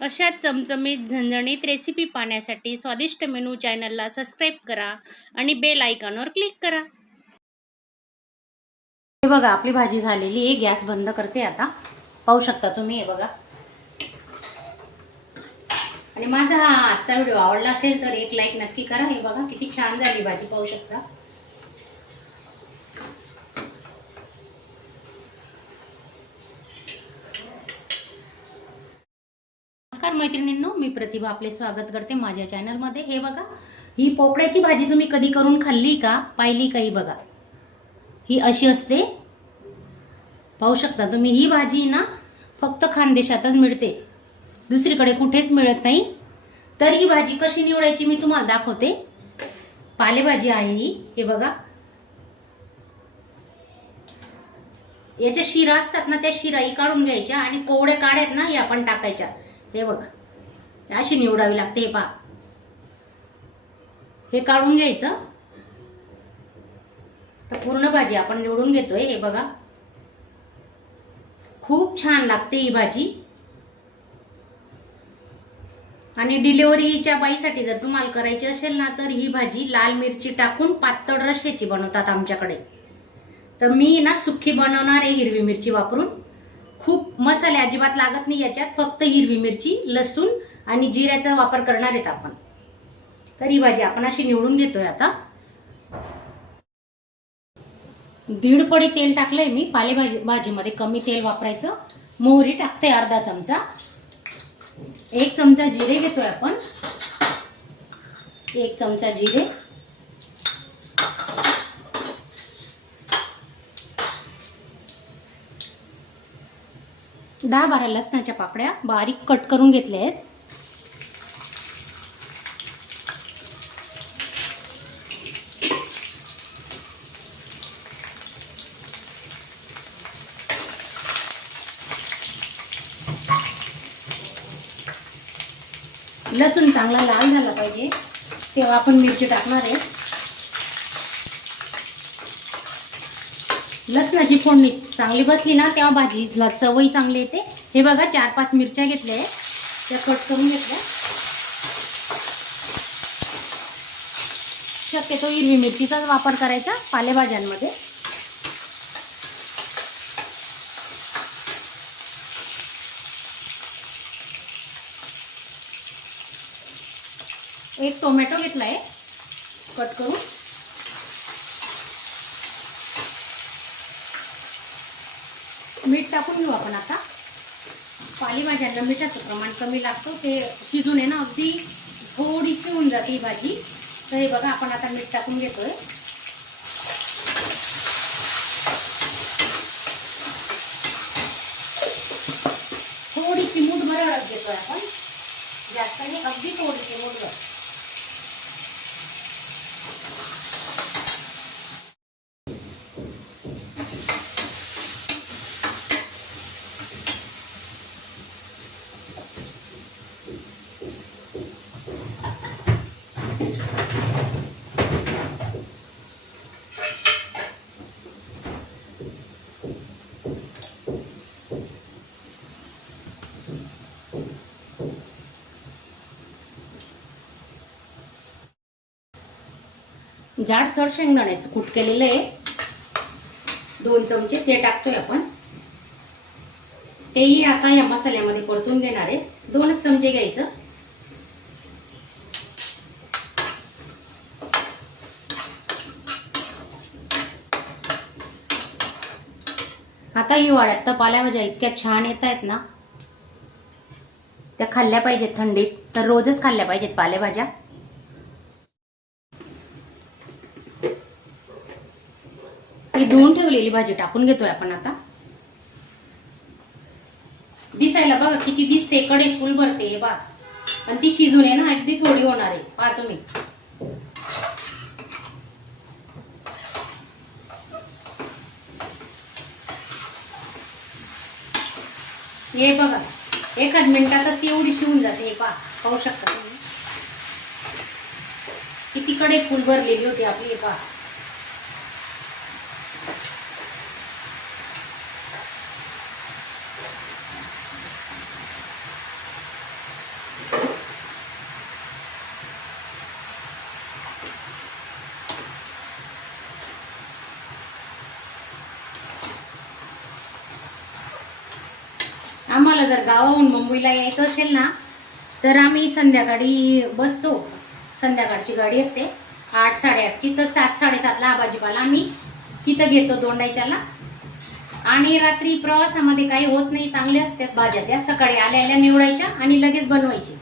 अशा चमचमीत झणझणीत रेसिपी पाहण्यासाठी स्वादिष्ट मेनू चॅनलला सबस्क्राईब करा आणि बेल आयकॉनवर क्लिक करा. हे बघा आपली भाजी झालेली आहे. गॅस बंद करते आता. पाहू शकता तुम्ही हे बघा. आणि माझा हा आजचा व्हिडिओ आवडला असेल तर एक लाईक नक्की करा. हे बघा किती छान झाली भाजी. पाहू शकता. मैत्रिणींनो मी प्रतिभा आपले स्वागत करते माझ्या चॅनलमध्ये. हे बघा ही पोकळ्याची भाजी तुम्ही कधी करून खाल्ली का? पाहिली का ही बघा? ही अशी असते. पाहू शकता तुम्ही ही भाजी ना फक्त खानदेशातच मिळते. दुसरीकडे कुठेच मिळत नाही. तर ही भाजी कशी निवडायची मी तुम्हाला दाखवते. पालेभाजी आहे ही हे बघा. याच्या शिरा असतात ना त्या शिराही काढून घ्यायच्या आणि कोवड्या काढ्यात ना या पण टाकायच्या. हे बघा. अशी निवडावी लागते हे पहा. हे काढून घ्यायचं. तर पूर्ण भाजी आपण निवडून घेतोय. हे बघा. खूप छान लागते ही भाजी. आणि डिलेवरीच्या बाईसाठी जर तुम्हाला करायची असेल ना तर ही भाजी लाल मिरची टाकून पातळ रश्याची बनवतात आमच्याकडे. तर मी ना सुक्की बनवणार आहे हिरवी मिरची वापरून. खूप मसाले अजिबात लागत नाही याच्यात फक्त हिरवी मिरची लसूण आणि जिऱ्याचा वापर करणार आहेत आपण. तर ही भाजी आपण अशी निवडून घेतोय आता. दीड पडी तेल टाकलंय मी पालेभाजी भाजीमध्ये कमी तेल वापरायचं. मोहरी टाकते अर्धा चमचा. एक चमचा जिरे घेतोय आपण. एक चमचा जिरे. दहा बारा लसणाच्या पापड्या बारीक कट करून घेतल्या आहेत. लसूण चांगला लाल झाला पाहिजे तेव्हा आपण मिरची टाकणार आहे. लसणाची फोडणी चांगली बसली ना तेव्हा भाजीला चवही चांगली येते. हे बघा चार पाच मिरच्या घेतल्या आहे त्या कट करून घेतल्या. शक्यतो हिरवी मिरचीचाच वापर करायचा पालेभाज्यांमध्ये. एक टोमॅटो घेतला आहे कट करून. टाकून घेऊ आपण आता. पालेभाज्यांना मिठाचं प्रमाण कमी लागतं. ते शिजून आहे ना, अगदी थोडीशी होऊन जाते ही भाजी. तर हे बघा, आपण आता मीठ टाकून घेतोय. थोडीशी मूठभर हळद घेतोय आपण. जास्त नाही, अगदी थोडीशी मूठभर जाडसर शेंगदाण्याचं कूट केलेलं आहे. दोन चमचे ते टाकतोय आपण. तेही आता या मसाल्यामध्ये परतून देणार आहे. दोनच चमचे घ्यायचं. आता हिवाळ्यात तर पाल्याभाज्या इतक्या छान येत आहेत ना. त्या खाल्ल्या पाहिजेत थंडीत. तर रोजच खाल्ल्या पाहिजेत पालेभाज्या ही केलेली भाजी टाकून घेतोय आपण आता. दिसायला बघा किती दिसते कडे फुल भरते बा आणि ती शिजून आहे ना अगदी थोडी होणार आहे. पहा तुम्ही. हे बघा एकाच मिनिटातच ती एवढी शिवून जाते हे पहा. पाहू शकता तुम्ही. किती कडे फुल भरलेली होती आपली हे पहा. आम्हाला जर गावाहून मुंबईला यायचं असेल ना तर आम्ही संध्याकाळी बसतो. संध्याकाळची गाडी असते. आठ साडेआठची. तर सात साडेसातला हा भाजीपाला आम्ही तिथं घेतो दोंडायच्याला आणि रात्री प्रवासामध्ये काही होत नाही चांगले असतात भाज्या त्या. सकाळी आल्या आल्या निवडायच्या आणि लगेच बनवायची.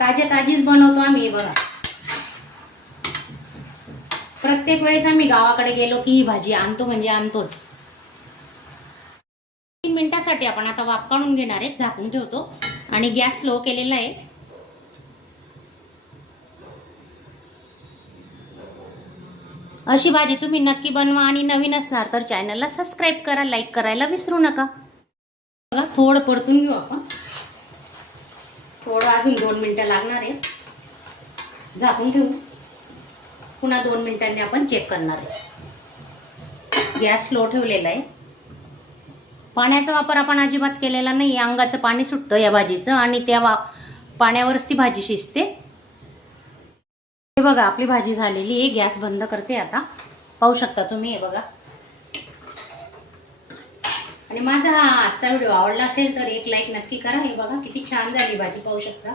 ताज्या ताजीच बनवतो आम्ही हे बघा. प्रत्येक वेळेस आम्ही गावाकडे गेलो की ही भाजी आणतो म्हणजे आणतोच. मिनिटासाठी आपण आता वाफ काढून घेणार आहे झाकून ठेवतो. आणि गॅस स्लो केलेला आहे. अशी भाजी तुम्ही नक्की बनवा आणि नवीन असणार तर चॅनलला सबस्क्राईब करा लाईक करायला विसरू नका. बघा थोडं परतून घेऊ आपण. थोडं अजून दोन मिनटं लागणार आहे झाकून ठेवू. पुन्हा दोन मिनिटांनी आपण चेक करणार आहे. गॅस स्लो ठेवलेला आहे. पाण्याचा वापर आपण अजिबात केलेला नाही. अंगाचं पाणी सुटतं या भाजीचं आणि त्या वा पाण्यावरच ती भाजी शिजते. हे बघा आपली भाजी झालेली आहे. गॅस बंद करते आता. पाहू शकता तुम्ही हे बघा. आणि माझा हा आजचा व्हिडिओ आवडला असेल तर एक लाईक नक्की करा. हे बघा किती छान झाली भाजी. पाहू शकता.